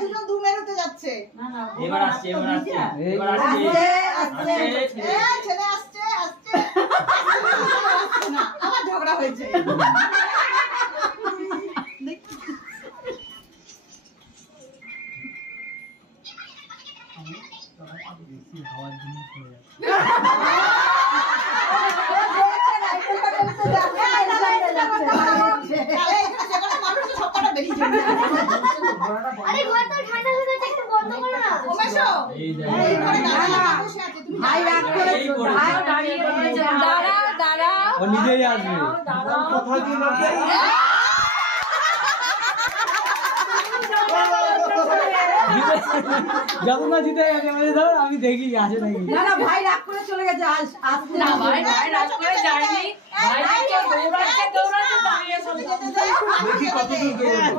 দুজন দু মেরুতে যাচ্ছে। এবার আসছে ছেলে আসছে না, আবার ঝগড়া হয়েছে। হাওয়ার জন্য পড়ে যাচ্ছে। ও নিজেই আসবে। যখন না জিতে গেছে ধর আমি দেখি আসে নাকি। না না ভাই রাগ করে চলে গেছে। আসতে না ভাই রাগ করে যায়নি। ভাই দৌড়াচ্ছে দাঁড়িয়ে সব। দেখি কতদূর দৌড়ালো।